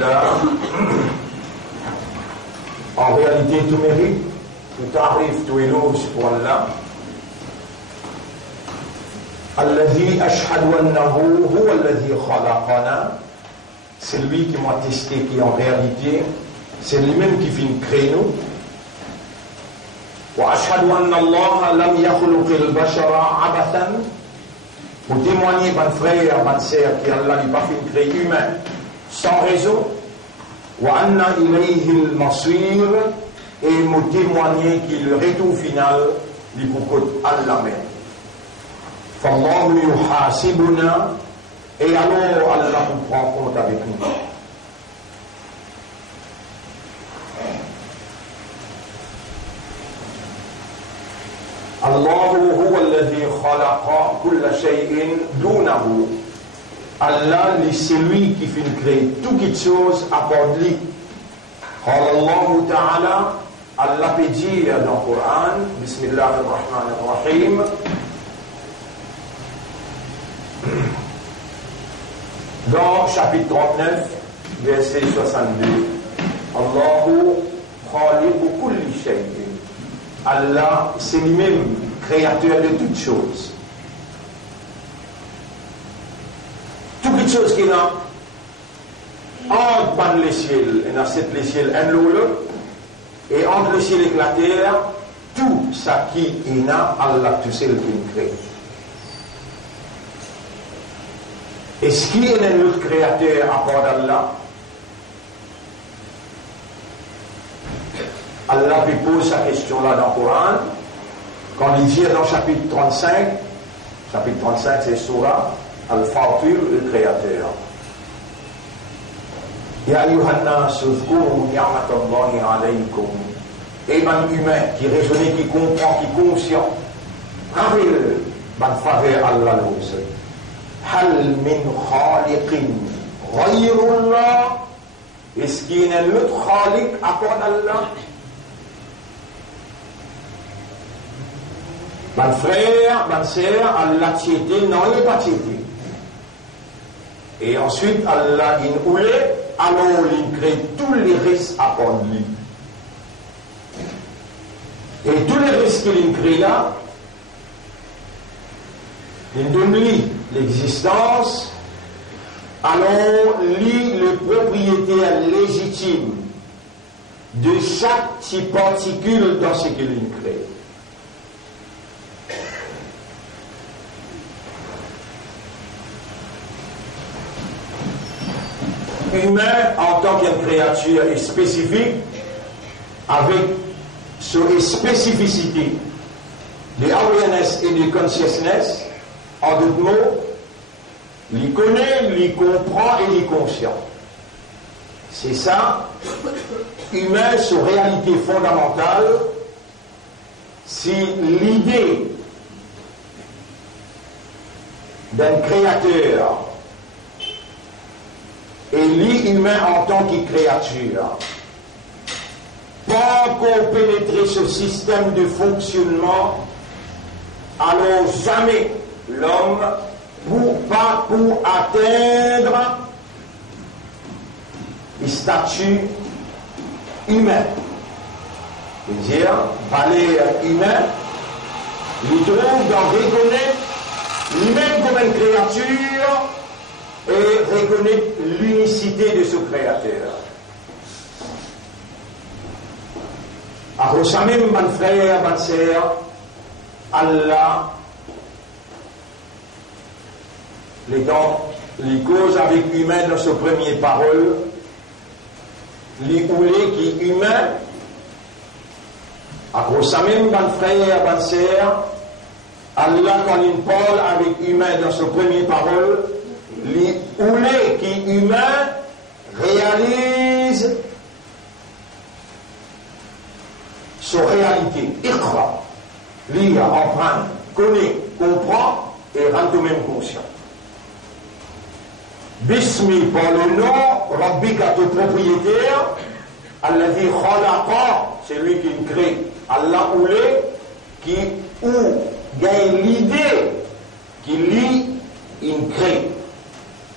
Là, en réalité, tout mérite, tout arrive, tout éloge pour Allah. Alladhi ashhadu annahu huwa alladhi khalaqana. C'est lui qui m'a testé, qui en réalité, c'est lui-même qui finit créer nous. Wa ashhadu anna Allah lam yakhluqil bashara abathan. Pour témoigner, mon frère, ma sœur, qu'Allah n'a pas fait créer humain sans raison. Wa anna ilayhi al-masir, et me témoigner qu'il le retour final, il faut Allah même. Fallahu yuhasibuna, et alors Allah nous prend compte avec nous. Allahu huwa alladhi khalaqa kulla shay'in dunahu. Allah, c'est lui qui fait créer toute chose à part de lui. Qala Allah Ta'ala, Allah peut dire dans le Coran, Bismillahir-Rahmanir-Rahim, dans chapitre 39, verset 62, Allahu khaliqu kulli shay'in. Allah, c'est lui-même créateur de toutes choses. Toutes choses qu'il a entre les ciels, et dans cette les ciels, un l'eau, et entre le ciel et la terre, tout ça qui est là, Allah, tout seul qui crée. Et ce qui est un autre créateur à part d'Allah, Allah lui pose sa question là dans le Coran, quand il dit dans le chapitre 35 c'est Surah Al-Fatir, le créateur. Ya ayyuhannas uzkuru ni'matallahi alaykum. Et man humain qui raisonne, qui comprend, qui est conscient, rappelez-le, man faveur Allah l'ose. Hal min khaliqin ghayrullah. Est-ce qu'il y a un autre khaliq à part Allah? Mon frère, ma sœur, Allah tiété, non, il n'est pas tiété. Et ensuite, Allah il oulé, alors il crée tous les risques à part lui. Et tous les risques qu'il crée là, il donne lui l'existence, alors lui le propriétaire légitime de chaque petite particule dans ce qu'il crée. Humain en tant qu'une créature est spécifique avec ses spécificités de awareness et de consciousness. En d'autres mots, il connaît, il comprend et il est conscient. C'est ça, humain, sa réalité fondamentale, c'est l'idée d'un créateur et l'humain en tant que créature. Pas qu'on pénètre ce système de fonctionnement, alors jamais l'homme pas pour atteindre le statut humain. C'est-à-dire, parler humain, il trouve dans reconnaître lui-même comme une créature et reconnaître l'unicité de ce créateur. Alors, ça même, mon frère, ma sœur, Allah, les causes avec humain dans sa première parole, les oulés qui est humain, alors, ça même, mon frère, ma sœur, Allah, quand il parle avec humain dans sa première parole, les oulés qui est humain réalisent sa réalité. Iqra, lire, apprendre, connaît, comprend et rend tout même conscient. Bismi, par le nom, Rabbika, ton propriétaire, Alladhi khalaqa, c'est lui qui crée. Allah oulé, qui ou gagne l'idée, qui lit, il crée.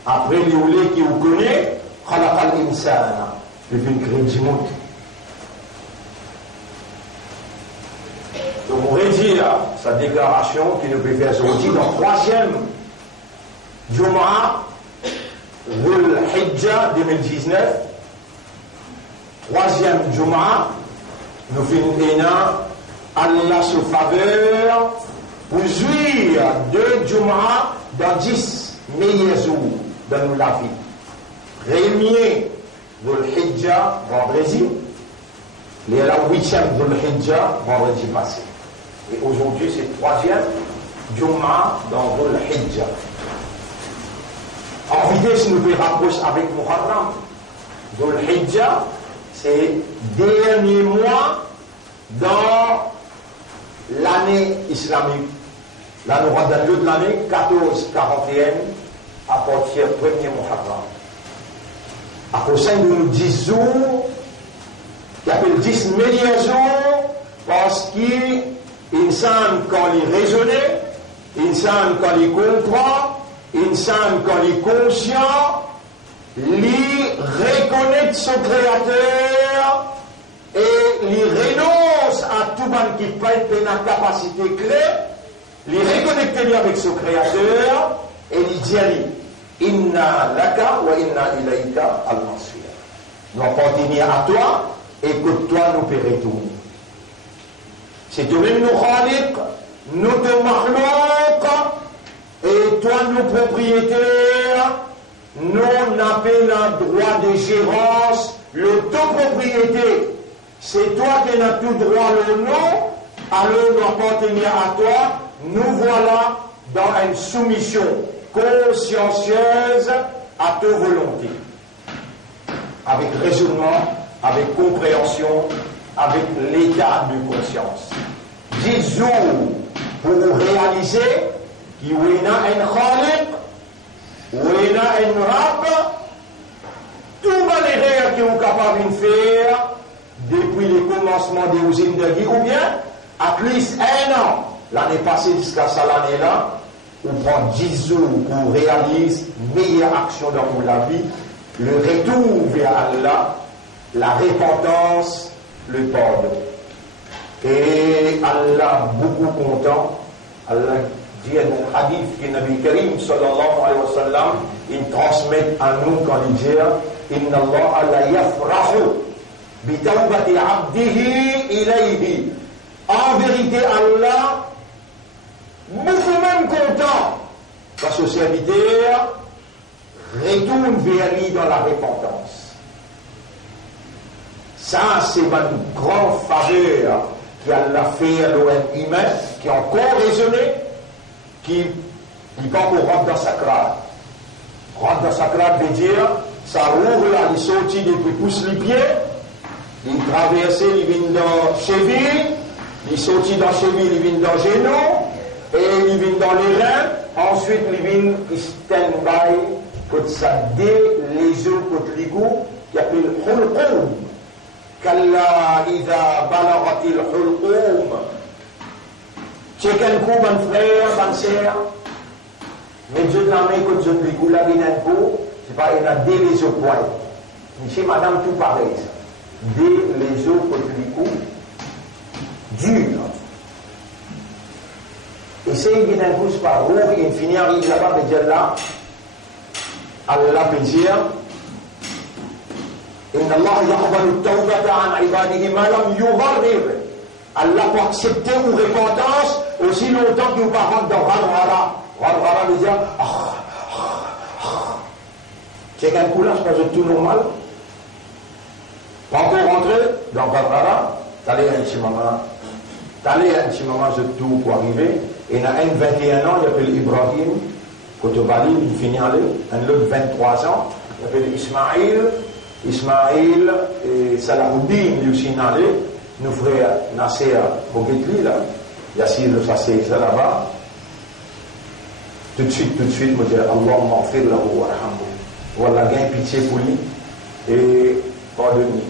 Après, les oulé qui vous connaît, خلق الإنسان depuis créé du monde. Donc on redit sa déclaration qui nous peut faire sortir dans le 3e Jumu'ah Dhul Hijjah 2019. 3e Jumu'ah, nous finissons Allah sous faveur pour jouir de Jumu'ah dans 10 meilleurs jours de la vie. Premier Dhul Hijjah vendredi, et la 8e Dhul Hijjah vendredi passé. Et aujourd'hui c'est le 3e Jumu'ah dans Dhul Hijjah. En vitesse, nous pouvons rapprocher avec Muharram. Dhul Hijjah, c'est le dernier mois dans l'année islamique. Là, nous rentrons dans l'année 1441 à partir du 1er Muharram. À cause de nous 10 jours, qui appelle 10 meilleurs jours, parce qu'insan quand il raisonne, insan quand il comprend, insan quand il est conscient, il reconnaît son créateur et il renonce à tout le monde qui peut être la capacité clé, il reconnecte avec son créateur et il dit Inna laka wa inna ilayka al-masir. Nous appartenons à toi et que toi nous peut retourner. C'est toi-même nous khaliq, nous te makhlouk, et toi nous propriétaires, nous n'avons un droit de gérance, l'autopropriété. C'est toi qui as tout droit le nom, alors nous appartenons à toi, nous voilà dans une soumission consciencieuse à ta volonté. Avec raisonnement, avec compréhension, avec l'état de conscience. 10 jours pour réaliser qu'il y a un khaliq, il y a un rab, tout les rêves qui sont capables de faire depuis le commencement des usines de vie, ou bien à plus 1 an, l'année passée jusqu'à ça l'année-là, on prend 10 jours pour réaliser meilleure action dans la vie, le retour vers Allah, la repentance, le pardon. Et Allah beaucoup content, Allah dit dans le hadith que Nabi Karim sallallahu alayhi wa sallam, il transmet à nous quand il dit Inna Allah la yafrahu bi tawbati abdihi ilayhi. En vérité, Allah beaucoup même content parce que ses serviteurs retournent vers lui dans la repentance. Ça, c'est une grande faveur qu'Allah fait à l'OM humain, qui a encore raisonné, qui n'est pas encore rentre dans sa crâne. Rentre dans sa crâne veut dire, ça ouvre là, il sortit depuis pousse les pieds, il traverse, il vient dans cheville, il sortit dans cheville, il vient dans genou, et il vient dans les reins, ensuite il vient, il stand by, quand ça dé les yeux, quand les goûts, qui appelle hulqoum. Kalla idha balaghatil hulqoum. C'est quel coup, mon frère, ma sœur? Mais Dieu de la main, quand je me goût, la vie d'un coup, c'est pas, il a dé les yeux poils. Mais chez madame, tout pareil, ça. Dé les yeux, quand les goûts, dur. Essayez d'un coup, c'est pas rouvre, il finit, arrive là-bas, mais Dieu là, Allah peut dire, Inna Allah yaqbalu at-tawbata an ibadihi ma lam yugharrir. Allah peut accepter une repentance aussi longtemps que nous ne parlons dans Gharghara. Gharghara veut dire c'est qu'un coup là, c'est pas tout normal. Pas encore rentré dans Gharghara, t'allais un petit moment, je tout pour arriver. Et il y a un 21 ans, il s'appelle Ibrahim, Kotobali, il finit aller, un autre 23 ans, il s'appelle Ismaïl et Salahuddin, lui aussi allé, nos frères Nasser Bogetli, là, Yassir le Sassé, ça là-bas. Tout de suite, me dire Allah m'enfait là wa rahmou. Voilà, gain pitié pour lui et pardonne-lui.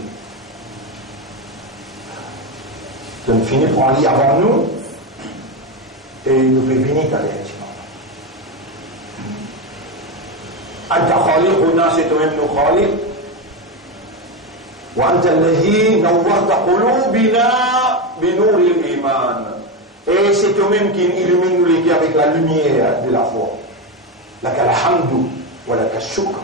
Donc, finit pour aller avant nous et nous fait venir à l'échec. Anta khaliq, on a c'est toi-même nos khaliq. وأنت الذي نورت قلوبنا بنور الإيمان. Et c'est toi-même qui illumine les cœurs avec la lumière de la foi. لك الحمد ولك الشكر.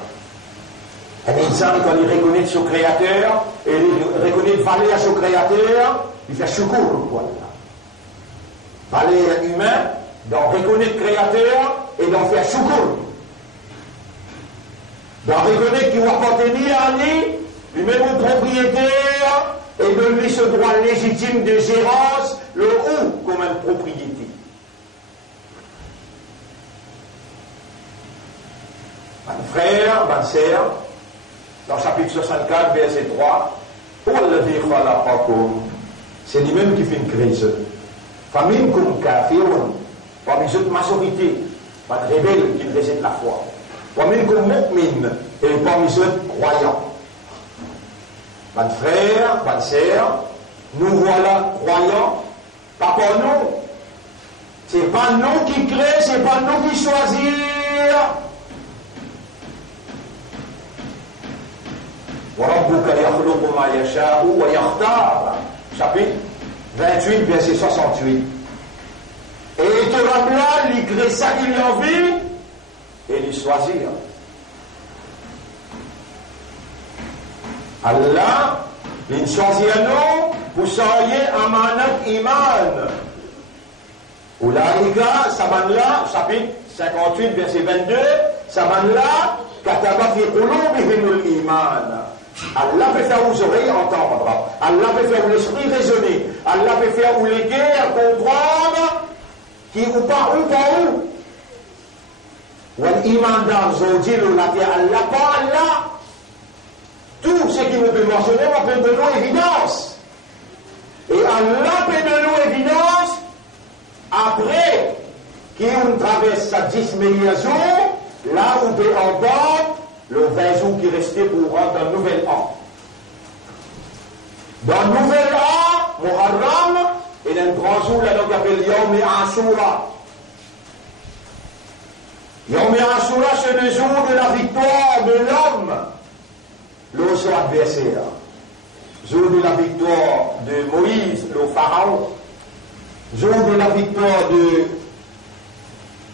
Un insan, quand il reconnaît son créateur, et il reconnaît valer à son créateur, il fait shukr pour Allah. Valer humain, d'en reconnaître créateur et d'en faire shukr. D'en reconnaître qu'il va appartenir à lui, lui-même au propriétaire, et de lui ce droit légitime de gérance, le ou comme une propriété. Mon frère, ma sœur, dans le chapitre 64, verset 3, c'est lui-même qui fait une crise. Famine comme kafirun, parmi cette majorité, pas de rebelles qui rejettent la foi. Famine comme mu'min, et parmi ceux croyants. Mon frère, ma sœur, nous voilà croyants, pas pour nous. C'est pas nous qui créons, c'est pas nous qui choisissons. وَرَبُّكَ يَخْلُقُ مَا يَشَاءُ وَيَخْتَارُ. Chapitre 28, verset 68. Et Torah là, il crée ça qu'il a envie et il choisit. Allah, il choisit à nous pour soyez amanat iman. Oulaïka, Saban-là, chapitre 58, verset 22, Saban-là, kataba fi qulubihimul iman. Allah peut faire aux oreilles entendre. Allah peut faire l'esprit raisonner. Allah peut faire où les guerres comprendre qui ou pas où. L'iman d'Arzodil ou la terre, Allah pas Allah. Tout ce qui nous peut mentionner, on peut donner évidence. Et Allah peut donner évidence après qu'on traverse sa 10 meilleurs jours, là où on peut entendre le 20 jours qui restait pour rentrer dans le nouvel an. Dans le nouvel an, Muharram, il y a un grand jour là qu'on appelle Yom Ashura. Yom Ashura, c'est le jour de la victoire de l'homme, le son adversaire. Jour de la victoire de Moïse, le pharaon. Jour de la victoire de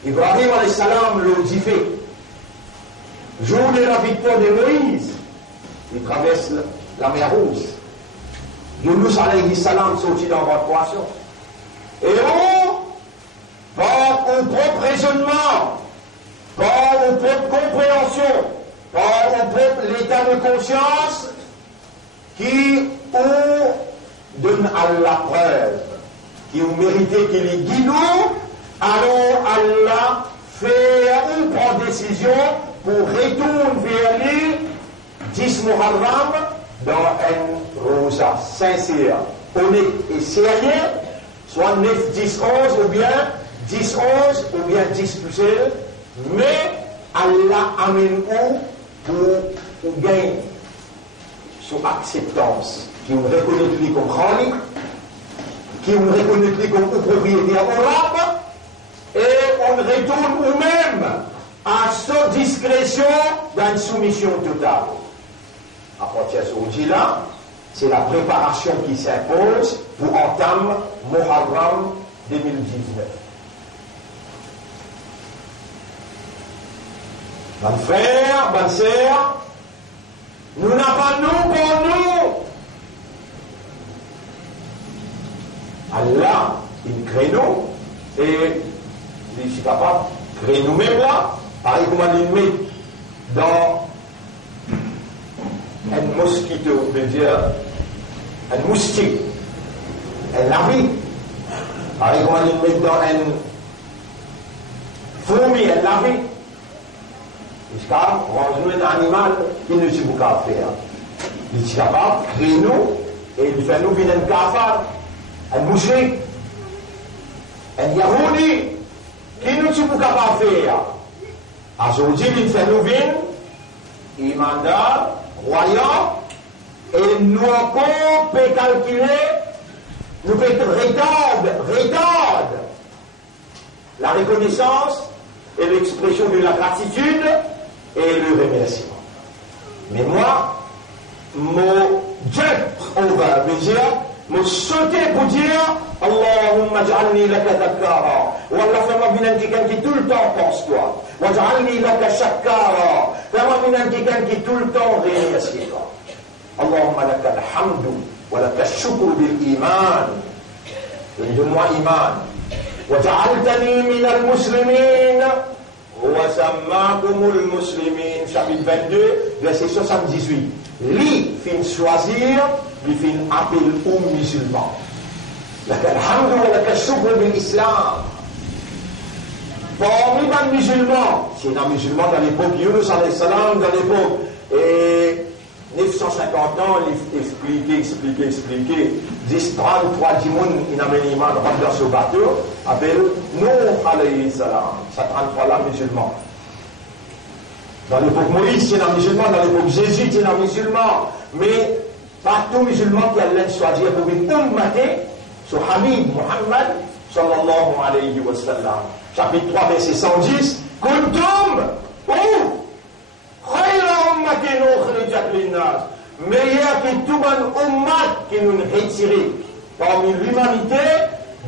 Ibrahim alayhi salam, le Difé. Jour de la victoire de Moïse, il traverse la mer Rouge. Yunus alayhi salam sortit dans votre poisson. Et on, par au propre raisonnement, par au propre compréhension, par au propre l'état de conscience, qui ou donne à la preuve, qui ont mérité qu'il les guide, alors Allah fait ou prend décision pour retourner vers lui 10 Muharram dans un rosa sincère, honnête et sérieux, soit 9, 10, 11 ou bien 10, 11 ou bien 10 plus 1, mais Allah amène où pour gagner son acceptance, qui ont reconnu lui comme Khalik, qui ont reconnu lui comme propriétaire au rab, et on retourne nous-mêmes à sa discrétion dans une soumission totale. À partir de ce jour-là, c'est la préparation qui s'impose pour entamer Muharram 2019. Mon frère, ma sœur, nous n'avons pas nous pour nous. Allah, il crée nous et il est capable de créer nous-mêmes là. Pareil comme on met dans un mosquito, on veut dire un moustique, un lavis. Pareil comme on met dans un fourmi, un lavis. Jusqu'à rendre un animal qui ne sait pas faire. Il est capable de créer nous et il fait nous venir un kafar, un mouchrik, un yahoudi qui ne sait pas faire. Aujourd'hui, il fait nous venir, il mandat, croyant, et nous encore peut calculer, nous peut retarder la reconnaissance et l'expression de la gratitude et le remerciement. Mais moi, mon over, veut dire, me sauter pour dire, Allahumma ja'alni laka dhakkara. Wallah, fais-moi venir quelqu'un qui tout le temps pense toi. Wa ja'alni laka shakkara. Fais-moi venir quelqu'un qui tout le temps remercie toi. Allahumma laka alhamdu, wa laka shukru bil iman. Donne-moi iman. Wa ja'altani min al-muslimin. Wasammakumul muslimin, chapitre 22, verset 78. Li fin choisir, li fin appel aux musulmans. Alhamdulillah, laka shukr bil islam. Parmi les musulmans, c'est un musulman dans l'époque Yunus alayhi salam, dans l'époque 950 ans, expliquer. 10, 33 dimoun, il a mis l'iman dans ce bateau, appelle Nuh alayhi salam. Ça 33 là, musulmans. Dans l'époque Moïse, c'est un musulman. Dans l'époque Jésus, c'est un musulman. Mais pas tout musulman qui a l'air choisir pour une ummaté, sur Habib Muhammad, sallallahu alayhi wa sallam. Chapitre 3, verset 110. Kuntum, khayra ummatin ukhrijat linnas. Meilleur que tout un ummat qui nous retiré parmi l'humanité,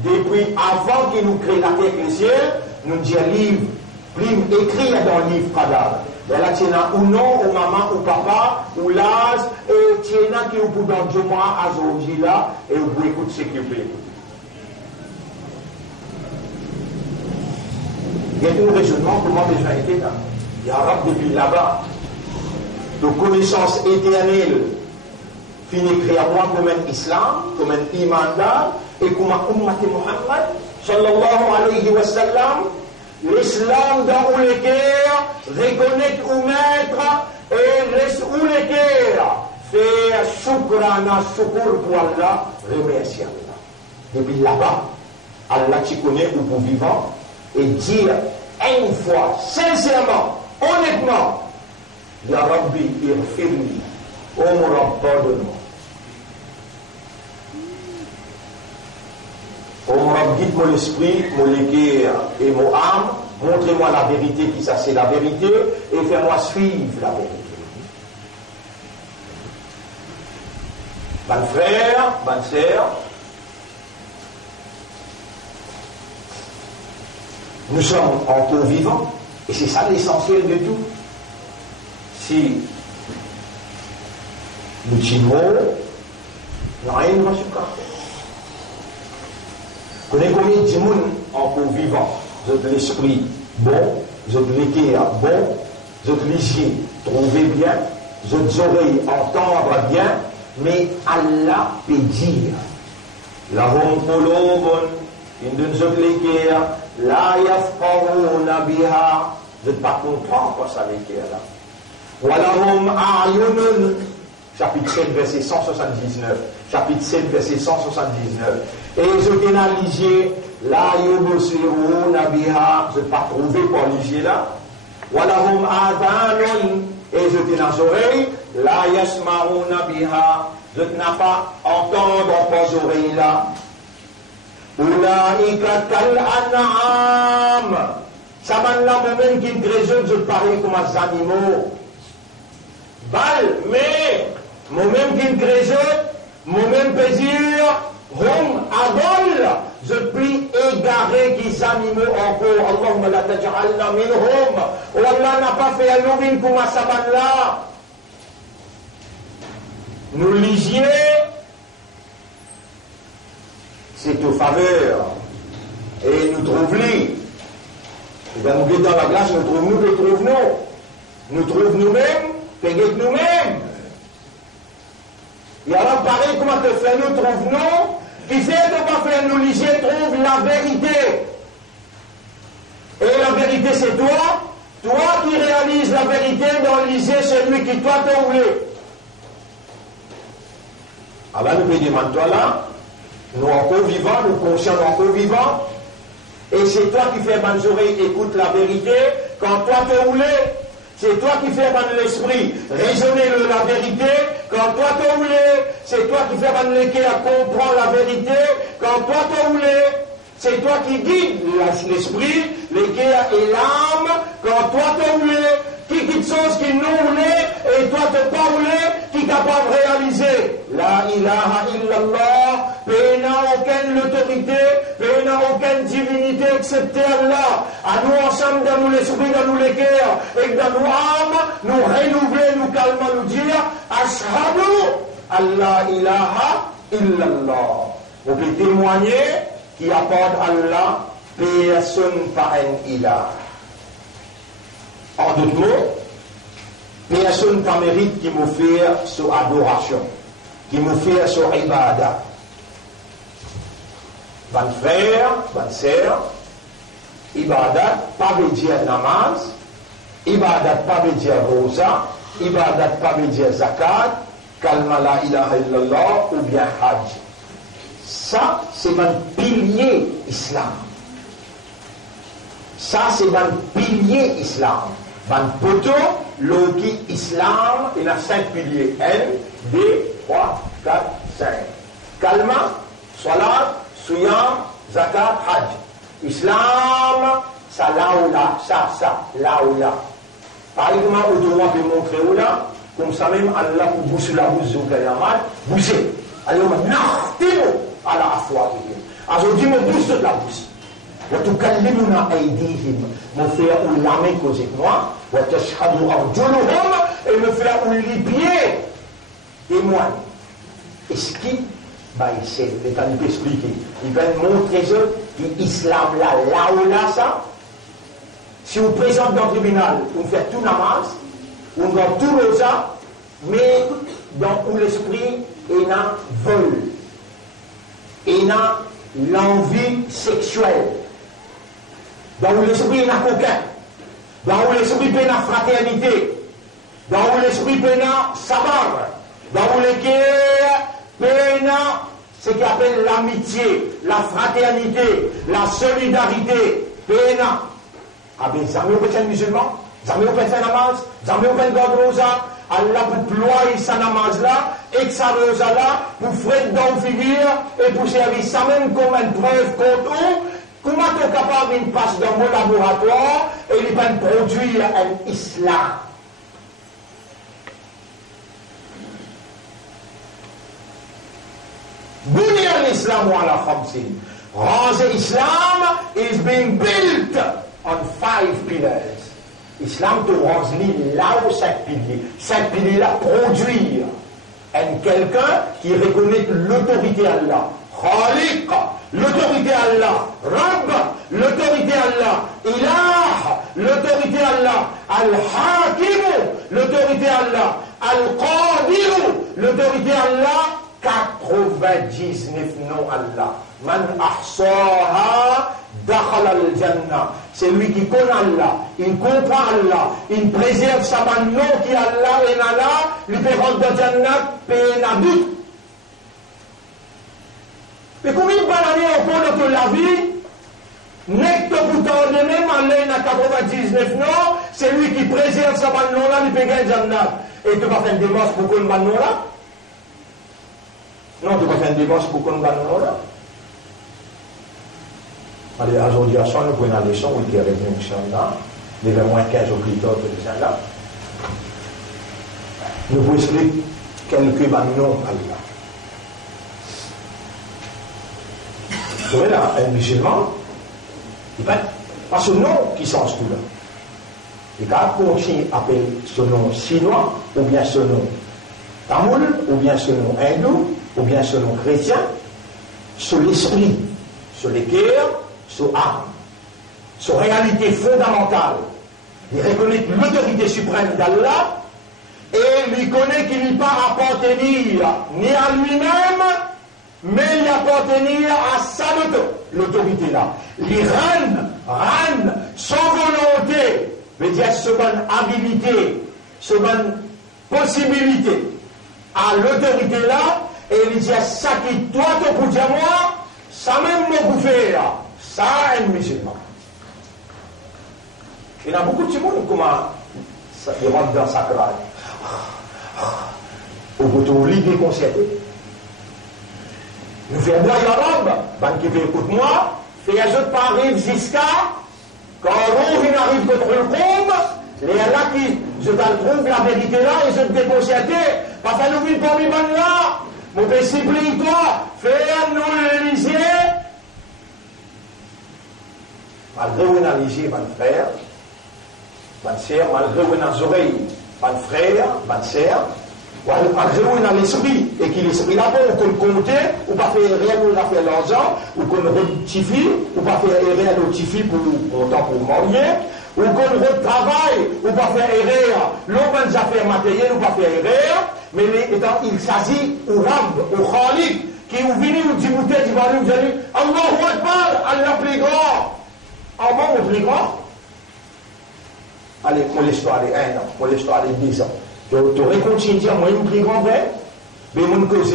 depuis avant qu'il nous crée la terre et le ciel, nous dit un livre, écrit dans le livre cadavre. Là, tu as ou non, ou maman, ou papa, ou l'âge, et tu as qui est au bout d'un mois à aujourd'hui là, et vous écoutez ce qu'il peut écouter. Il y a un raisonnement, comment les gens étaient là. Il y a un rap depuis là-bas. De connaissance éternelle, finit créer à moi comme un islam, comme un iman, et comme un ummat Muhammad, sallallahu alayhi wa sallam, l'islam dans les guerres, reconnaître ou mettre, et laisse où les guerres, faire shukrana, shukur pour Allah, remercier Allah. Et puis là-bas, Allah qui connaît ou pour vivant, et dire une fois, sincèrement, honnêtement, Ya Rabbi irfirni, ô mon Rabb, pardonne-moi. Ô mon Rabb, guide mon esprit, mon léguer et mon âme, montrez-moi la vérité, qui ça c'est la vérité, et fais-moi suivre la vérité. Bonne frère, bonne sœur, nous sommes encore vivants, et c'est ça l'essentiel de tout. Si nous timons, nous rien ne va se faire. Connaissez combien de gens encore vivants, vous êtes l'esprit bon, vous êtes l'équerre bon, vous êtes les yeux trouvez bien, vous êtes oreilles entendre bien, mais Allah peut dire. Lahum qulubun, une de nous l'équerre, la yafqahuna biha, vous n'êtes pas content quoi ça l'équerre là. Walahum a'yunun, chapitre 7, verset 179. Chapitre 7, verset 179. Et je pénalisé, la yubusiruna biha, je n'ai pas trouvé pour liger là. Walahum adhanun, et je t'ai dans les oreilles, la yasma'una biha, je n'ai pas entendu dans les oreilles là. Ulaika kal an'am, ça m'a là moi-même qui me résume, je parie comme des animaux. Mais moi-même qui me crée, moi-même plaisir, hum adol, je puis égarer qui animaux encore. Allahumma la taj'alna minhum. Oh Allah n'a pas fait un nouvel pour ma saban là. Nous lisiez, c'est aux faveurs. Et nous trouvons-les. Et bien nous guettons la glace, nous trouvons-nous, nous trouvons-nous. Nous trouvons nous-mêmes. Payez nous-mêmes. Et alors, pareil, comment te fait nous trouve-nous, qui fait de pas faire nous liser, trouve la vérité. Et la vérité, c'est toi qui réalises la vérité dans liser celui qui toi te voulait. Alors, nous pouvons demander toi là, nous encore vivants, nous conscients encore vivants, et c'est toi qui fais bonnes oreilles, écoute la vérité, quand toi te voulais. C'est toi qui fais dans l'esprit raisonner la vérité. Quand toi te voulais, c'est toi qui fais dans l'équerre à comprendre la vérité. Quand toi te voulais, c'est toi qui guides l'esprit, l'équerre et l'âme. Quand toi te voulais, qui quelque chose qui nous voulait, et toi te pas voulait, qui est capable de réaliser. La ilaha illallah, il n'y a aucune autorité, il n'y a aucune divinité excepté Allah. À nous ensemble, dans nous l'esprit, dans nous les cœurs, et dans nos âmes, nous renouveler, nous calmer, nous dire, Ashhadu Allah ilaha illallah. Vous pouvez témoigner qui apporte Allah, personne pas un ilah. En d'autres mots, personne pas mérite qui me fait sur adoration, qui me fait sur ibadah. Van frère, van sœur, ibadat pas veut dire namaz, ibadat pas veut dire rosa, ibadat pas veut dire zakat, kalma la ilaha illallah ou bien hajj. Ça, c'est un pilier islam. Ça, c'est un pilier islam. Un poteau, l'oki islam, il a 5 piliers. 1, 2, 3, 4, 5. Kalma, salat, suyam, zakat, hajj. Islam, ça là ou là, ça, là ou là. Par exemple, au droit de montrer où là, comme ça même, Allah pour boucher la bouche au Kayamat, boucher. Alors, nahtimo à la afwahihim. Alors, dis-moi, bouche de la bouche. وتكلمنا أيديهم me faire ou la main causer moi وتشهد أرجلهم et me faire ou les pieds témoigne. Et ce qui c'est l'État nous peut expliquer, il va montrer que l'islam là ou là ça, si vous présentez dans le tribunal vous faites tout namaz vous faites tout rosa, mais dans où l'esprit il a vol, il a l'envie sexuelle, dans où l'esprit n'a coquin, dans où l'esprit n'a fraternité, dans où l'esprit n'a sabar, dans où l'esprit n'a ce qu'on appelle l'amitié, la fraternité, la solidarité, péna. Ah bien, jamais au péché musulman, jamais au péché namaz, jamais au péché God rosa, Allah pour ployer sa namaz là, et que sa rosa là, pour frère dans le figure, et pour servir ça même comme une preuve contre eux. Comment tu es capable de passer dans mon laboratoire et il va produire un islam? Bunya al-Islam ala khamsin. Raza Islam is being built on 5 pillars. Islam te renseigne là où 5 piliers. 5 piliers là produire quelqu'un qui reconnaît l'autorité Allah. Khaliq, l'autorité Allah. Rabb, l'autorité Allah. Ilah, l'autorité Allah. Al-Hakim, l'autorité Allah. Al-Qadir, l'autorité Allah. 99 noms Allah. Man ahsaha dakhala al-jannah. C'est lui qui connaît Allah, il comprend Allah, il préserve sa nom qui est Allah et Allah, lui fait rentrer dans Jannah, peine doute. Et combien de années au cours de la vie, n'est que pourtant de même Allah à 99 noms, c'est lui qui préserve sa nom là, lui fait gagner Jannah. Et tu vas faire une démarche pour qu'on ait nom là? Non, tu vas faire une démarche pour qu'on ait nom là? Allez, aujourd'hui, à ça, nous prenons la leçon, oui, qui est revenue, Inch'Allah, les 20 moins 15 au plus tard que les là. Nous vous expliquer quelques noms Allah. Vous voyez là, un musulman, il n'a pas ce nom qui change tout là. Il n'a pas continuer à appeler ce nom chinois, ou bien ce nom tamoul, ou bien ce nom hindou, ou bien ce nom chrétien, sur l'esprit, sur les cœurs, sur âme, sur réalité fondamentale. Il reconnaît l'autorité suprême d'Allah et il connaît qu'il n'y pas appartenir ni à lui-même, mais il appartenir à sa l'autorité là. Il règne sans volonté, veut dire sans habilité, sans possibilité à l'autorité là, et il dit ça qui doit te pour dire moi, ça même me bouffer là. Ça, un musulman. Il y a beaucoup de monde comment il rentre dans sa crâne. Au bout de l'idée concertée. Nous faisons moi l'arabe, ben qui fait écoute-moi, fait un autre pas arrive jusqu'à, quand il arrive contre le combe, Les là qui, je trouve la vérité là et je te dépose à terre. Pas faire nous une parmi bonne là. Mon père, supplie-toi, fais-nous le lycée. Malgré où on a lycée, mon frère, ma sœur, malgré où on a les oreilles, mon frère, ma sœur, malgré où on a l'esprit, et qu'il l'esprit là-bas, ou qu'on compte, ou pas faire rien pour faire l'argent, ou qu'on rectifie, ou pas faire rien au tifi pour marier, ou qu'on retravaille, ou pas faire erreur, l'homme des affaires matérielles, ou pas faire erreur, mais il s'agit au Rab, au Khalik, qui est venu nous dire, vous allez Allahu Akbar, Allah plus grand. Allah le plus grand. Allez, on laisse aller 1 an, on laisse aller 10 ans. Tu aurais continué à dire, moi, une plus grand vrai, mais mon cause,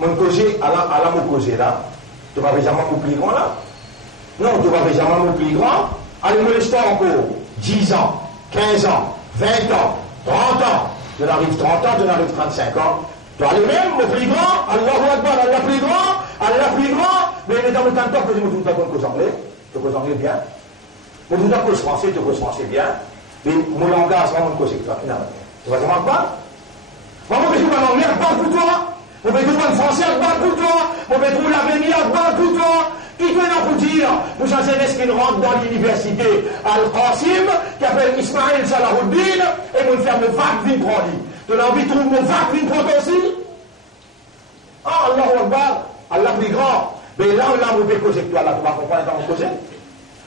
à la mon cause là, tu vas jamais mon plus grand là. Non, tu vas jamais mon plus grand. Allez, moi, laisse encore 10 ans, 15 ans, 20 ans, 30 ans. Tu n'arrives 30 ans, tu n'arrives 35 ans. Tu as les mêmes, le plus grand, Allahu Akbar, Allah plus grand, mais il est dans le temps que je me dis cause anglais, tu causes anglais bien. Je me dis cause français, tu causes français bien. Mais mon langage, c'est mon cause, toi, finalement. Tu vas comment pas? Moi, je vais en anglais, je parle pour toi. Je vais trouver en français, je parle pour toi. Je vais trouver l'avenir, je parle pour toi. Qui peut nous dire, vous savez, est-ce qu'il rentre dans l'université Al-Qasim, qui appelle Ismaël Salahuddin, et vous faire mon vague vin prendre. Tu as envie de trouver mon vague vin prendre aussi? Ah, Allahu Akbar, Allah plus grand. Mais là, vous pouvez causer que toi, là, tu vas comprendre dans mon causer.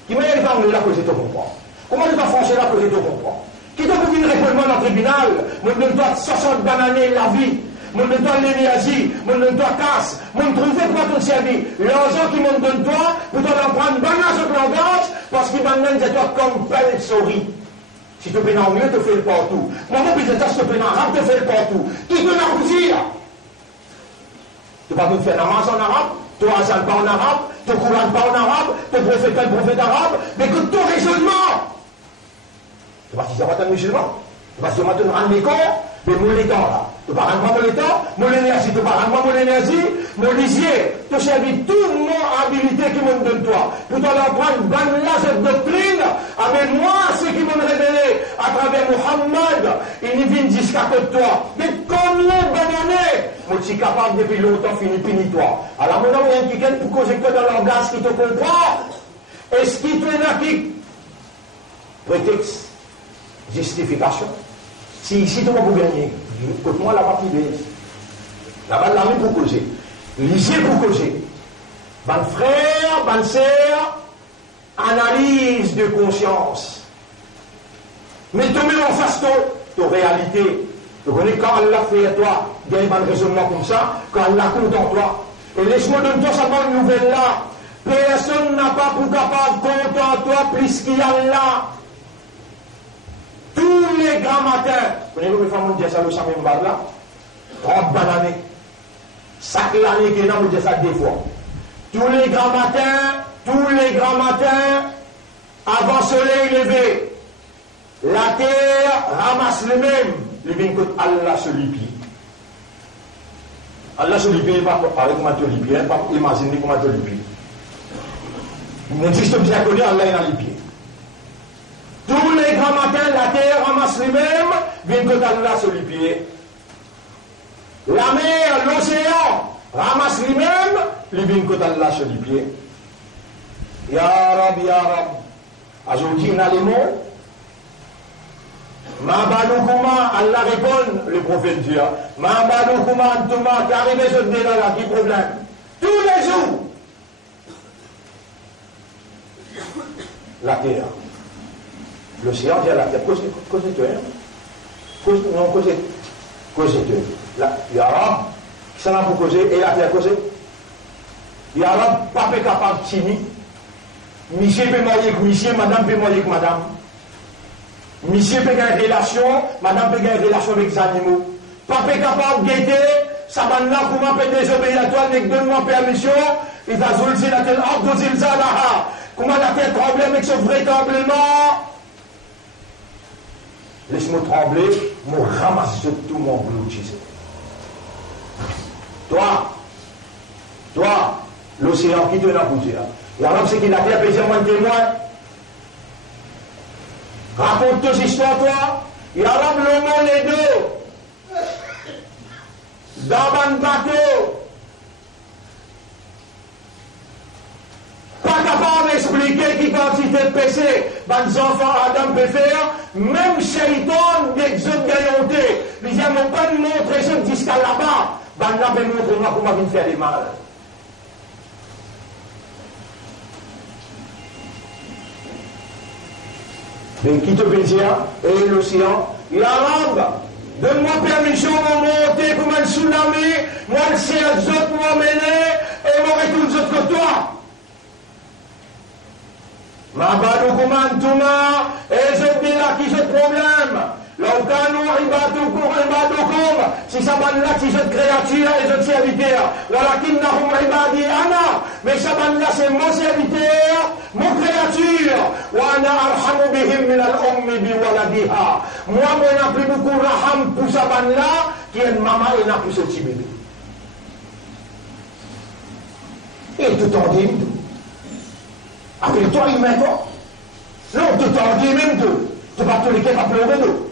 Qui m'a dit, là, causer, tu comprends. Comment tu vas franchir là, causer, tu comprends. Qui t'a voulu répondre dans le tribunal, mon donne-toi 60 bananes la vie. Mon donne-toi l'énergie, mon donne-toi casse, mon trouver pour ton service. L'argent qui m'en donne toi, pour t'en prendre banane sur le langage, parce qu'il m'en donne toi comme belle souris. Si tu peux en mieux, tu fais le partout. Moi, mon business, si tu peux en arabe, tu fais le partout. Qui peut en dire? Tu vas nous faire namaz en arabe, tu azan pas en arabe, tu courant pas en arabe, tu prophète arabe, mais que ton raisonnement. Tu vas dire, tu es musulman, tu vas dire, tu es un école, mais mon état là. Tu parles de mon état, mon énergie, tu parles de mon énergie, mon lisier, tu servis toute mon habilité qui me donne toi. Pour t'en prendre bonne là cette doctrine, avec moi, ce qui m'ont révélé à travers Muhammad, il vient jusqu'à côté de toi. Mais combien de années, moi, je suis capable depuis longtemps, fini toi. Alors, maintenant, il y a un quelqu'un pour causer que dans le langage qui te comprend. Est-ce qu'il te n'a qui prétexte, justification? Si ici, tu vas pour gagner. Écoute-moi la partie B. Là-bas, l'armée pour causer. Lisez pour causer. Ban frère, ban sœur, analyse de conscience. Mais tu mets en face ton réalité. Tu connais quand Allah fait à toi, il y a un raisonnement comme ça, quand Allah compte en toi. Et laisse-moi donner toi seulement une nouvelle là. Personne n'a pas pour capable compte en toi plus qu'il y a là. Tous les grands matins, vous connaissez le fameux dire ça le samedi là, 30 bananes. Chaque année qui est là, vous dites ça 2 fois. Tous les grands matins, avant le soleil levé, la terre ramasse le même. Le bien que Allah se lipie. Allah se lipie, pas parler comment te lipie, pas imaginer comment te lipie. Mais juste bien connu, Allah est dans les pieds. Tous les grands matins, la terre ramasse les mêmes, bien que Allah se lipie. La mer, l'océan, ramasse les mêmes, les bien que Allah se lipie. Ya Rab, aujourd'hui, on a les mots. Ma baloukuma, Allah répond, le prophète dit, Ma baloukuma antuma, qui arrive ce débat là, qui problème? Tous les jours. La terre. L'océan dit à la terre, cause-toi, cause-toi. Ya Rab, qui s'en a pour causer, et la terre causer. Ya Rab, pas capable de chimie. Monsieur peut marier avec monsieur, madame peut marier avec madame. Monsieur peut avoir une relation, madame peut avoir une relation avec les animaux. Papa est capable de guetter, ça va là, comment peut désobéir à toi, avec donne-moi permission, il va zoulzer la tête, comment la tête tremble avec ce vrai tremblement. Laisse-moi trembler, moi ramasse tout mon boulot, Toi, l'océan qui te l'a poussé là. Et alors c'est qu'il a fait plaisir moins de témoins. Raconte tes histoires, toi. Yarab l'homme les deux. Dans un bateau. Pas capable d'expliquer qui quantité de péché, les enfants Adam peut faire, même Shaitan d'exode gaillanté. Ils n'ont pas de montrer ce disque là-bas. Ben là, ben montre-moi comment il fait des mal. Mais qui te veut dire, et l'océan, l'arabe, donne-moi permission de monter comme un tsunami, moi le ciel, les autres m'emmener, et moi retourne les autres que toi. Ma baloukoman touma, et je dis là qui j'ai problème. L'aucano ibadoukoum, si ça va là qui j'ai créature et je serviteur. Walakinnahum ibadi ana, mais ça va là c'est mon serviteur, mon créature. Wa ana arhamu bihim min al-ummi bi waladiha. Moi, on n'a plus beaucoup raham pour ça va là, qui est maman et n'a plus ce petit bébé. Et tout en dit. Appelle-toi il maintenant. Non, tu t'en dis même deux. Tu vas te lequel va pleurer d'eau.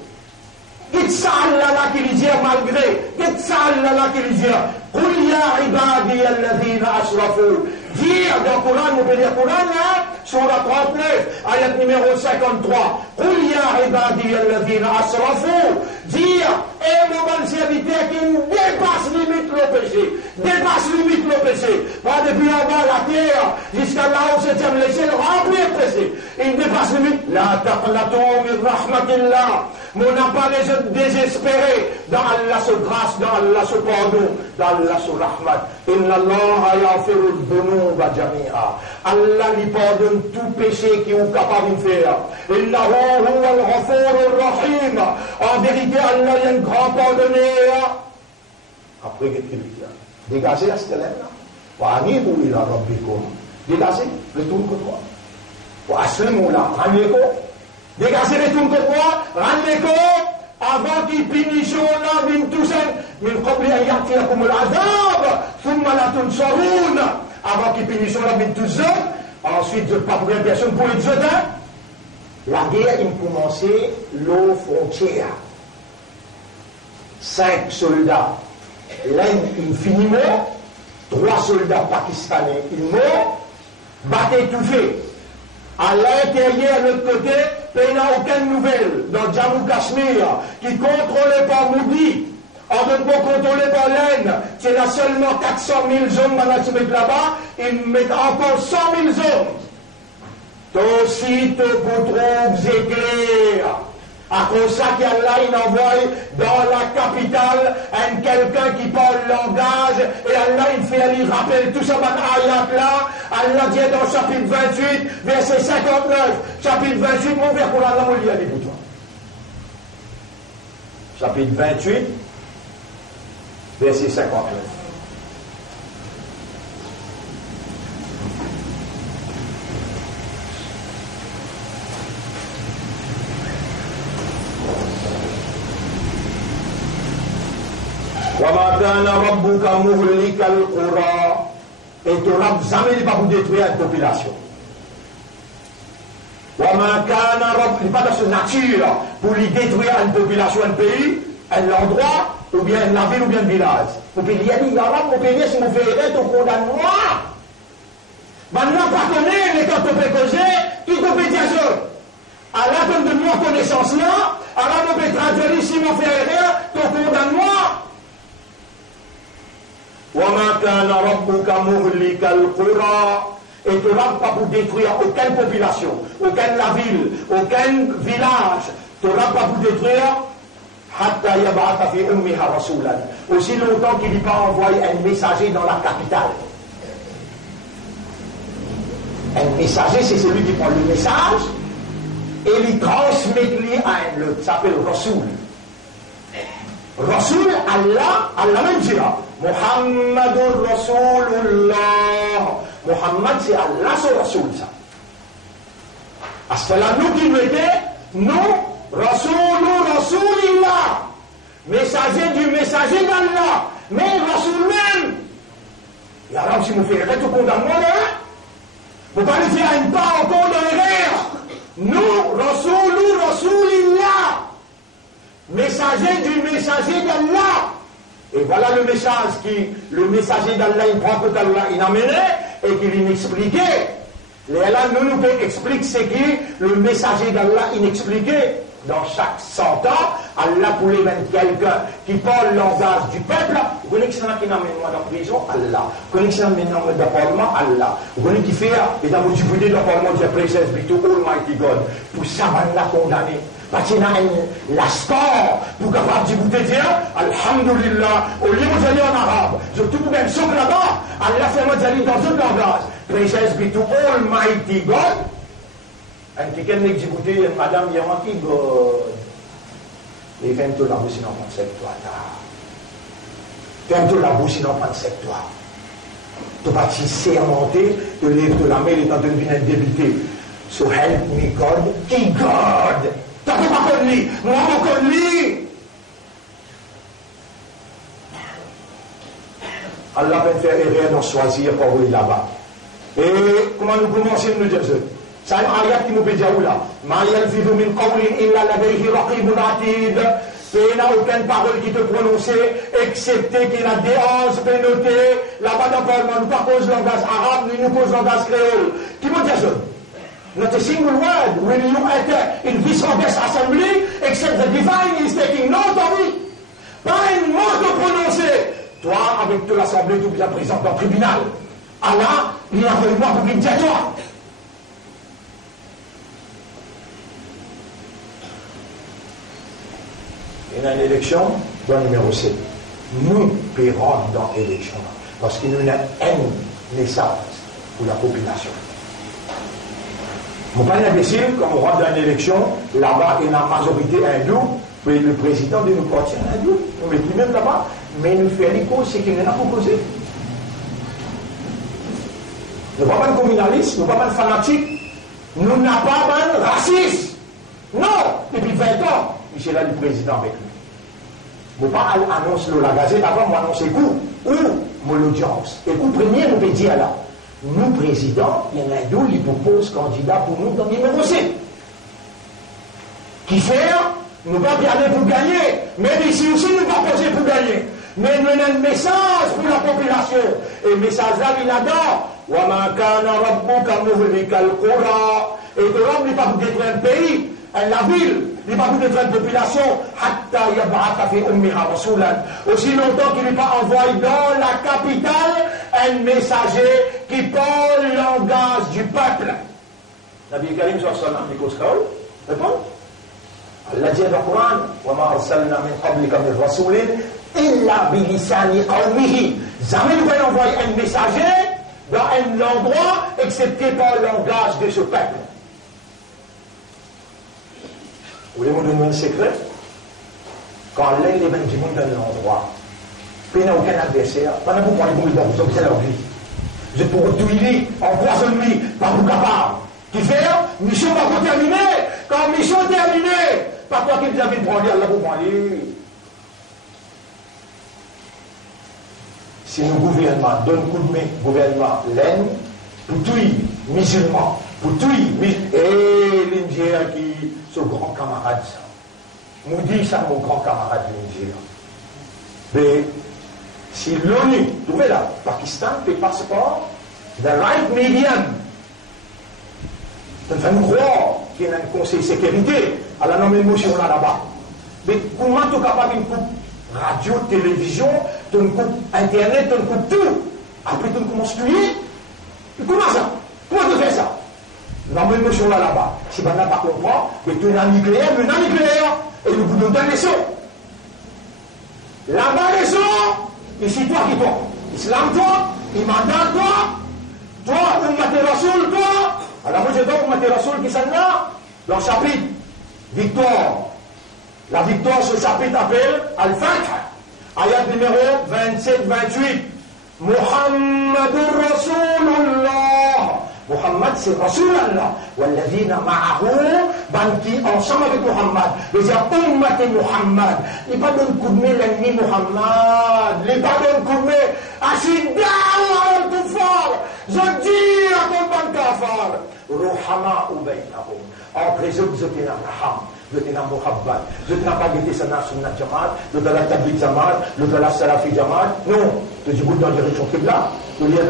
Qu'est-ce ça là qui lui dit malgré. Qu'est-ce ça là qui lui dit. قل يا عبادي الذين أسرفوا. Dire dans le Coran, vous pouvez dire Coran là, sur la 39, ayat numéro 53. قل يا عبادي الذين أسرفوا. Dire, et mon serviteur qui dépasse limite le péché. Dépasse limite le péché. Pas depuis en bas la terre, jusqu'à là où c'est laissé rempli de péché. Il dépasse limite. La taqlatou min rahmatillah. Mais on n'a pas les jeunes désespérés. Dans Allah se grâce, dans Allah se pardon, dans Allah se rahmat. Inna Allah yafiru dhunuba jami'a. Allah lui pardonne tout péché qu'il est capable de faire. Innahu huwa al-ghafur rahim. En vérité, Allah est un grand pardonneur. Après, qu'est-ce qu'il dit? Dégagez la stèle là. Wa anibu ila rabbikum. Dégagez, retourne contre moi. Wa aslimu la, ramenez-le. Dégagez, retourne contre moi, ramenez-le. Avant qu'il punisse là, min tout ça, min qabli an ya'tiyakum al-'adhab, thumma la tunsarun. Avant qu'il punisse là, min tout ça, ensuite, je pas pour une personne pour les autres. La guerre, il commençait l'eau frontière. 5 soldats, l'un, il finit mort. 3 soldats pakistanais, ils morts. Battent étouffés. À l'intérieur, de l'autre côté, il n'y a aucune nouvelle dans Jammu Kashmir qui contrôlé par Moudi, en même temps contrôlé par l'Inde, c'est là seulement 400 000 hommes maintenant qui mettent là-bas, ils mettent encore 100 000 hommes. Aussitôt pour troupes éclairs. À cause de ça qu'Allah il envoie dans la capitale quelqu'un qui parle le langage et Allah il fait lui rappelle tout ça dans ayat là. Allah dit dans chapitre 28 verset 59, chapitre 28 mon verre pour Allah mon lien avec toi. Chapitre 28 verset 59. وما كان ربك مهلك القرى et ton rab jamais il va vous détruire une population. وما كان ربك il n'est pas dans sa nature pour lui détruire une population, un pays, un endroit, ou bien la ville ou bien le village. Vous pouvez dire, il y a mon pays, si vous verrez, ton condamnement. Maintenant, pas connaître, mais quand on peut causer, qui peut dire ça? Allah donne de moi connaissance là, Allah me peut traduire ici, mon frère, ton condamnement. وما كان ربك مهلك القرى et tu n'auras pas pour détruire aucune population, aucune la ville, aucun village, tu n'auras pas pour détruire حتى يبعث في أمها رسولا aussi longtemps qu'il n'y pas envoyé un messager dans la capitale. Un messager c'est celui qui prend le message et il transmet à un autre, ça s'appelle Rasoul. Rasoul, Allah même dira Muhammadur Rasulullah. Muhammad c'est Allah son Rasoul ça. À ce là nous qui mettons, nous, Rasulullah, messager du messager d'Allah, mais Rasoul même. Et alors si vous faites tout condamnement là, vous allez faire une part au condamné. Nous, Rasulillah, messager du messager d'Allah. Et voilà le messager d'Allah, il prend que Allah, il amenait et qu'il expliquait. Et là, nous explique ce qui le messager d'Allah inexpliqué. Dans chaque 100 ans, Allah pour les 20 quelqu'un qui parle le langage du peuple, vous connaissez qui s'en qui n'amène moi dans la prison, Allah. Vous connaissez qui s'en amène dans le parlement, Allah. Vous connaissez qui fait, et dans votre député dans le parlement, Dieu précise, to Almighty God, pour ça, on l'a condamné. Parce qu'il y a la score pour capable de dire, Alhamdulillah, au lieu de en arabe, je tout même sauf là-bas, Allah fait moi d'aller dans un langage. Praise be to Almighty God. Un qui est exécuté, madame Yamaki God. Et viens te la bouche dans 37 toi. Viens te la bouche dans 37 toi. Tu vas te sermenter, tu lèves de la main et tu de venir débiter. So help me God, qui God. Tu n'as pas connu, moi je connu. Allah peut faire erreur d'en choisir pour aller là-bas. Et comment nous commençons nous dire ça? C'est un ayat qui nous peut dire là. Ma yalfidu min qawlin illa ladayhi raqibun atid. Il n'y a aucune parole qui te prononce, excepté qu'il a des hanches pénotées. Là-bas dans le parlement, nous ne parlons pas langage arabe, ni nous parlons langage créole. Qui m'a dit ça? Not a single word when you enter in this august assembly, except the divine is taking note of it. Pas un mot de prononcer. Toi, avec toute l'assemblée, tu es présent dans le tribunal. Allah, il a envoyé moi pour qu'il dise à toi. Il y a une élection dans le numéro 7. Nous paierons dans l'élection. Parce qu'il y a un message pour la population. Mon pas imbécile, quand on rentre dans une élection, là-bas, il y a une majorité hindoue, le président de nous partir hindou, on met plus même là-bas, mais nous fait les causes, c'est qu'il y en a proposé. Nous ne sommes pas de communalistes, nous ne sommes pas de fanatiques, nous n'avons pas de racistes. Non, depuis 20 ans, il est là le président avec lui. Je ne pas annoncer la gazette avant, moi annoncer coup, ou mon audience. Et coup premier, nous peut dire là. Nous, président, il y en a deux, il propose candidat pour nous dans le numéro 7. Qui fait, nous ne pas bien pour gagner, mais ici aussi nous ne pas poser pour gagner. Mais nous avons un message pour la population. Et le message là, il est là-dedans. وَمَا كَانَ رَبُّكَ مُهْلِكَ الْقُرَىٰ. Et que l'homme n'est pas pour détruire un pays, la ville, il n'est pas pour détruire une population. حَتَّى يَبْعَثَ فِي أُمِّهَا رَسُولًا. Aussi longtemps qu'il n'est pas envoyé dans la capitale un messager qui parle le langage du peuple. Nabi Karim sallallahu alayhi wa sallam dit qu'au scaul, répond. Allah dit dans le Coran, وَمَا أَرْسَلْنَا مِنْ قَبْلِكَ مِنْ رَسُولٍ إِلَّا بِلِسَانِ قَوْمِهِ. Jamais nous allons envoyer un messager dans un endroit excepté par le langage de ce peuple. Vous voulez vous donner un secret? Quand l'un des gens qui montent dans un endroit, puis il n'y a aucun adversaire, pendant que vous parlez de vous observez leur vie. Vous êtes pour tout il empoisonner, pas vous capable. Qui fait, mission va vous terminer. Quand mission est terminée, pas quoi qu'il vous avez prendre, Allah vous parler. Si le gouvernement donne coup de main, gouvernement l'aime, pour tous les musulmans, pour tous les et l'Indien qui sont grands camarades, ça. Nous dit ça, mon grand camarade l'Indien. Mais si l'ONU, vous voyez là, Pakistan fait passeport, the right medium, ça nous croire qu'il y a un conseil de sécurité à la nommée motion là-bas. Mais comment tu es capable d'une coupe radio, télévision, tu une coupe internet, tu une coupe tout. Après tu commences à tuer. Comment ça? Comment tu fais ça? La même motion là-bas. Si on n'a pas compris, mais tu es un nucléaire, et nous vous donnons des leçons. Là-bas, leçon, ici toi qui toi. Islam toi, Iman toi, Ummat Rasoul toi. Alors moi je donne Ummat Rasoul qui s'en a dans le chapitre victoire. La victoire, ce chapitre appelle Al-Fath, ayat numéro 27-28. Muhammadur Rasulullah. Muhammad, c'est Rasulullah. Walladhina ma'ahu, banki ensemble avec Muhammad. Les Ummat et Muhammad. Il pas donne coup de main l'ennemi Muhammad. Il pas donne coup de main. Asidaou al-Kufar. Je dis à ton ban kafar. ruhama ou bainahum. Entre les autres, vous êtes un raham, vous êtes un muhabbat, vous êtes pas guetté sana sunnah jamaat, vous êtes la tabligh jamaat, vous êtes la salafi jamaat. Non, tu dis dans la direction qibla, tu lis la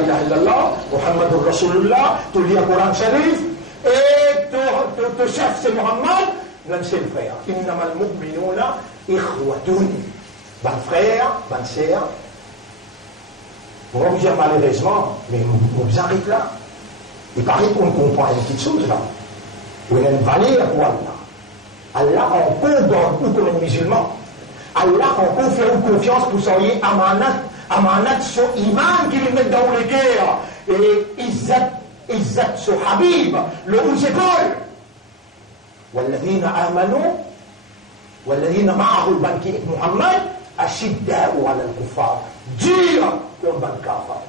ilaha illallah, Muhammadur Rasulullah, tu lis le Coran Sharif, et ton chef c'est Muhammad, non c'est le frère. Innamal mu'minuna ikhwatun. Ban frère, ban sœur. On va vous dire malheureusement, mais vous arrêtez là. Il paraît qu'on comprend une petite chose là. Il y a une valeur pour Allah. Allah en combat ou comme un musulman. Allah en peut faire confiance pour soyez amanat sur iman qui les met dans les guerres. Et izzat sur Habib, le rouge école. والذين آمنوا والذين معه البنكي محمد أشداء على الكفار جيرا قرب الكافر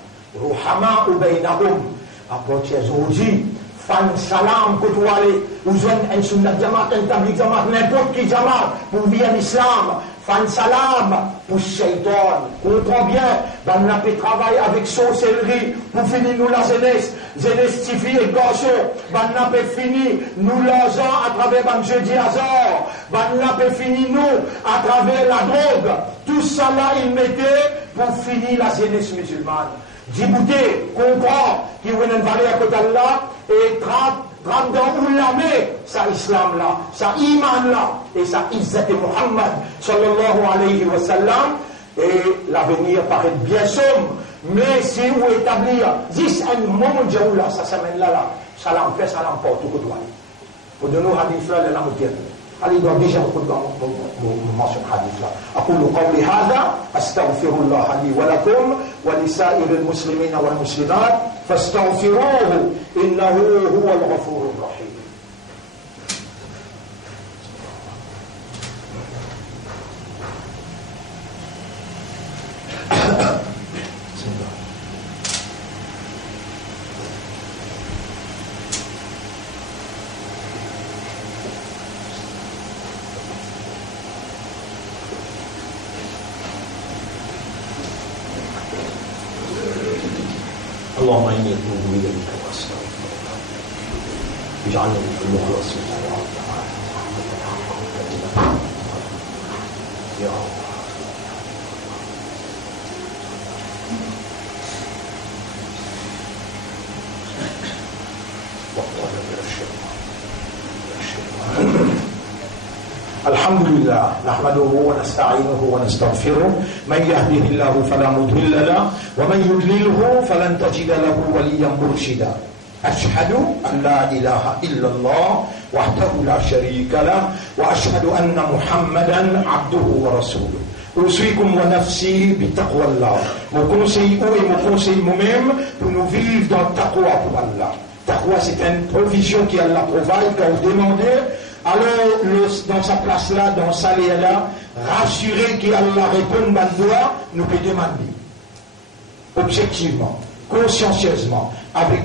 رحماء بينهم approche aujourd'hui fan salam côtoyer ou un sunnah jamaat un tabligh jamaat n'importe qui jamaat pour vivre l'islam fan salam pour shaitan comprend bien on a fait travail avec sorcellerie pour finir nous la jeunesse fille et garçon on a fait fini nous l'argent à travers un jeudi hasard on a fait fini nous à travers la drogue tout ça là il mettait pour finir la jeunesse musulmane. Djibouti comprend qu'il y a une valeur à côté d'Allah et trame dans l'armée, ça islam là, ça iman là, et ça izzat et Muhammad sallallahu alayhi wa sallam, et l'avenir paraît bien sombre, mais si vous établir, juste un moment de là, ça s'amène là, ça l'empêche, ça l'emporte, tout le monde. Pour de nous, hadith là, les lames allez donc déjà mention hadith là. أقول قولي هذا أستغفر الله لي ولكم ولسائر المسلمين والمسلمات فاستغفروه إنه هو الغفور الرحيم. اللهم إني أتوب إليك وأستغفرك اجعلني من المخلصين يا الله. الحمد لله نحمده ونستعينه ونستغفره من يهده الله فلا مضل له ومن يضلله فلن تجد له وليا مرشدا أشهد أن لا إله إلا الله وحده لا شريك له وأشهد أن محمدا عبده ورسوله أوصيكم ونفسي بتقوى الله. Mon conseil et mon conseil moi-même pour nous vivre dans le taqwa pour Allah. Taqwa c'est une provision qui Allah provide quand vous demandez. Alors, dans sa place là, dans sa lieu là, rassurer qu'Allah répond à doigt, nous peut demander. Objectivement, consciencieusement, avec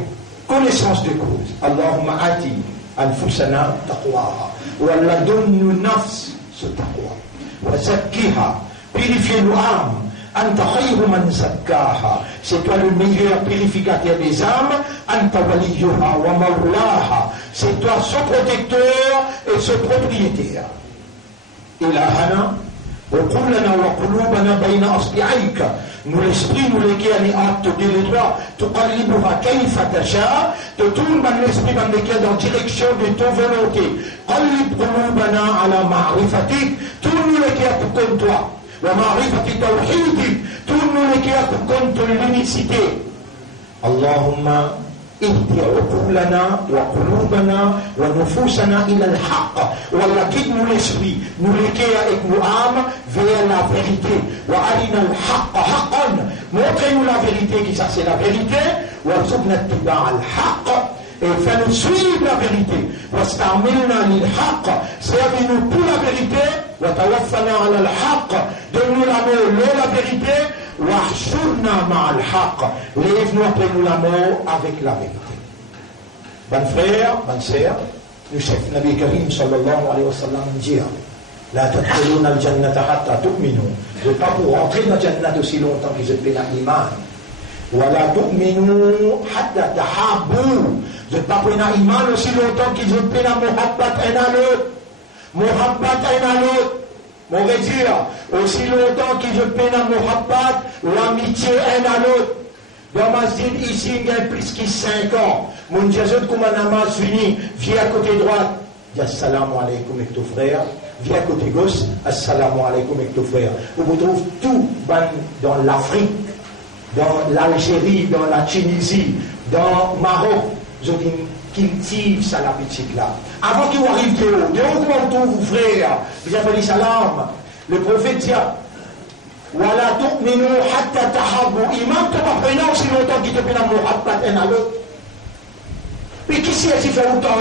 connaissance de cause. Allahumma ati anfusana taqwaha. Ou Allah donne-nous nafs, ce taqwa. Wa zakkiha, purifiez nos âmes. Anta khayru man zakkaha. C'est toi le meilleur purificateur des âmes. Anta waliyuha wa mawlaha. C'est toi son protecteur et son propriétaire. Ilahana, wa kullana wa qulubana bayna asbi'ayka. Nous l'esprit, nous lesquels est apte de les droits, tuqallibuha kayfa tasha, te tourne dans l'esprit dans lequel dans direction de ton volonté. Qallib qulubana ala ma'rifatik, tourne-nous lesquels pour comme toi. Wa ma'rifati tawhidik, tourne-nous lesquels pour comme ton l'unicité. Allahumma اهدي عقولنا وقلوبنا ونفوسنا إلى الحق والله guide nous l'esprit nous l'équerre avec nos âmes vers la vérité وأرنا الحق حقا montrez-nous la vérité qui ça c'est la vérité وارزقنا اتباع الحق et fais-nous suivre la vérité واستعملنا للحق servez-nous pour la vérité وتوفنا على الحق donne-nous l'amour la vérité Wahshurna ma'al haqq. Lève-nous après nous la mort avec la vérité. Bon frère, bonne sœur, le chef Nabi Karim sallallahu alayhi wa sallam dit La tadkhuluna al-jannata hatta tu'minu. Vous n'êtes pas pour rentrer dans la jannat aussi longtemps que vous êtes plein d'iman. Wa la tu'minu hatta tahabbu. Vous n'êtes pas pris un iman aussi longtemps qu'ils ont pris la muhabbat un à l'autre. Muhabbat un à l'autre. On va dire, aussi longtemps qu'ils ont pris la muhabbat, l'amitié un à l'autre. Dans ma zine ici, il y a plus que 5 ans. Mon Jésus, comme un namaz fini, vient à côté droite. Dis assalamu alaikum avec ton frère. Viens à côté gauche, assalamu alaikum avec ton frère. On retrouve tout dans l'Afrique, dans l'Algérie, dans la Tunisie, dans le Maroc. Je dis cultive ça l'habitude là. Avant qu'il arrive de haut, comment on trouve vos frères? Vous avez dit salam. Le prophète dit Wala tu'minu hatta tahabbu. Imam te pas prenant aussi longtemps qu'il te prenne un muhabbat un à l'autre. Mais qui s'est fait autant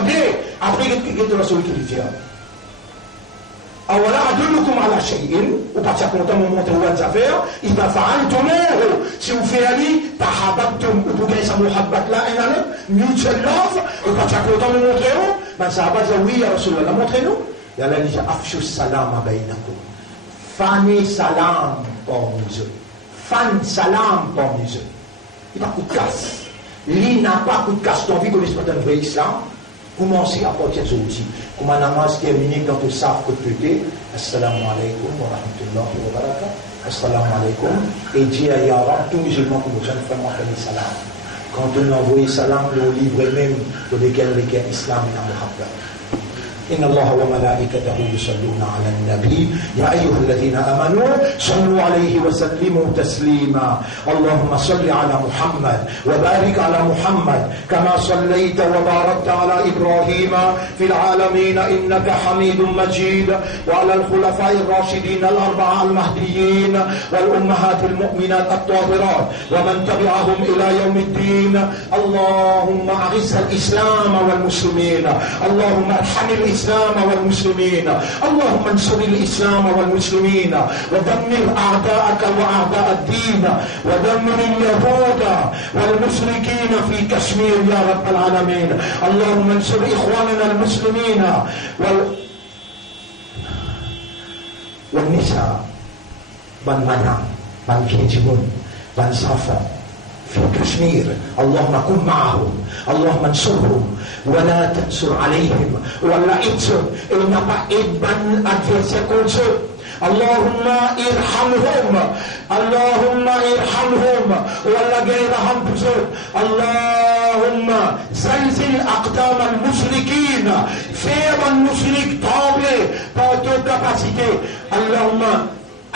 après qu'il te reçoit qu'il dit أولا أدلكم على شيء وبعد كنتم موتوا زفير إذا فعلتموه سو فعلي تحاببتم وبجيس محبت لا إنا mutual love وبعد كنتم موتوا من صحابة زوي يا رسول الله موتوا يلا نجي أفشوا السلام بينكم فاني سلام parmi eux fan salam parmi eux il n'y a pas de casse il n'a pas de casse ton vie qu'on est un vrai islam. Commencez à porter ce outil. Comme un namaz terminé quand tu sais que tu es. Assalamu alaikum wa rahmatullahi wa barakatuh. Assalamu alaikum. Et dis à Yara, tous les musulmans qui nous ont fait m'appeler salam. Quand on envoie salam, le livre même pour lequel l'islam est en muhabbat. إن الله وملائكته يصلون على النبي يا أيها الذين آمنوا صلوا عليه وسلموا تسليما اللهم صل على محمد وبارك على محمد كما صليت وباركت على إبراهيم في العالمين إنك حميد مجيد وعلى الخلفاء الراشدين الأربعة المهديين والأمهات المؤمنات الطاهرات ومن تبعهم إلى يوم الدين اللهم أعز الإسلام والمسلمين اللهم ارحم الإسلام والمسلمين اللهم انصر الإسلام والمسلمين ودمر أعداءك وأعداء الدين ودمر اليهود والمشركين في كشمير يا رب العالمين اللهم انصر إخواننا المسلمين والنساء بن منع بن كيجبون بن صفا في كشمير اللهم كن معهم اللهم انصرهم ولا تنصر عليهم ولا انصر انما ابن ادفرسكونسو اللهم ارحمهم اللهم ارحمهم ولا غيرهم بزر اللهم زلزل اقدام المشركين فير المشرك طابع par ton capacité اللهم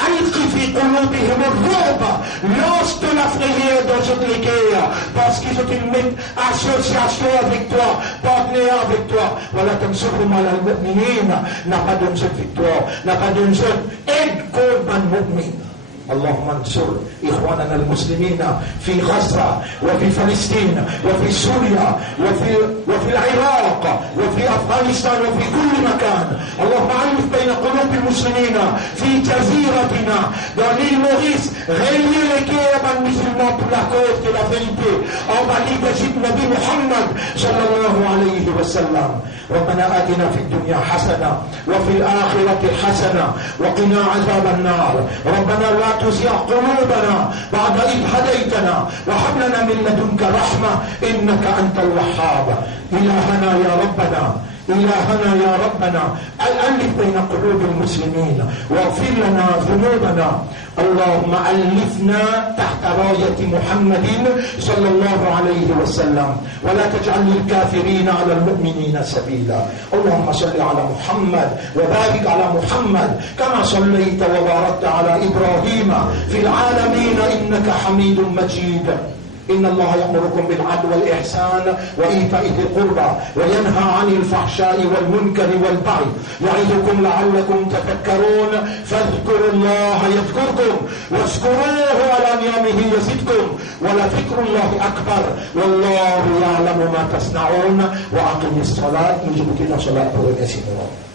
ألقي في قلوبهم الرعب lance de la frayeur dans cette guerre parce qu'ils ont une association avec toi partenaire avec toi voilà تنصرهم على المؤمنين n'a pas donné cette victoire n'a pas donné cette aide contre un mu'min اللهم انصر إخواننا المسلمين في غزة وفي فلسطين وفي سوريا وفي العراق وفي أفغانستان وفي كل مكان اللهم ألف بين قلوب المسلمين في جزيرتنا dans l'île Maurice réunis les guerres musulmans pour la cause de la vérité en valide d'Égypte Nabi Muhammad صلى الله عليه وسلم ربنا آتنا في الدنيا حسنة وفي الآخرة حسنة وقنا عذاب النار ربنا لا تزغ قلوبنا بعد إذ هديتنا وهب لنا من لدنك رحمة إنك أنت الوهاب إلهنا يا ربنا إلهنا يا ربنا ألف بين قلوب المسلمين واغفر لنا ذنوبنا اللهم ألفنا تحت راية محمد صلى الله عليه وسلم ولا تجعل للكافرين على المؤمنين سبيلا اللهم صل على محمد وبارك على محمد كما صليت وباركت على إبراهيم في العالمين إنك حميد مجيد إن الله يأمركم بالعدل والإحسان وإيتاء ذي القربى وينهى عن الفحشاء والمنكر والبغي يعظكم لعلكم تذكرون فاذكروا الله يذكركم واشكروه على نعمه يزدكم ولذكر الله أكبر والله يعلم ما تصنعون وأقم الصلاة نجبتنا صلاة الأسئلة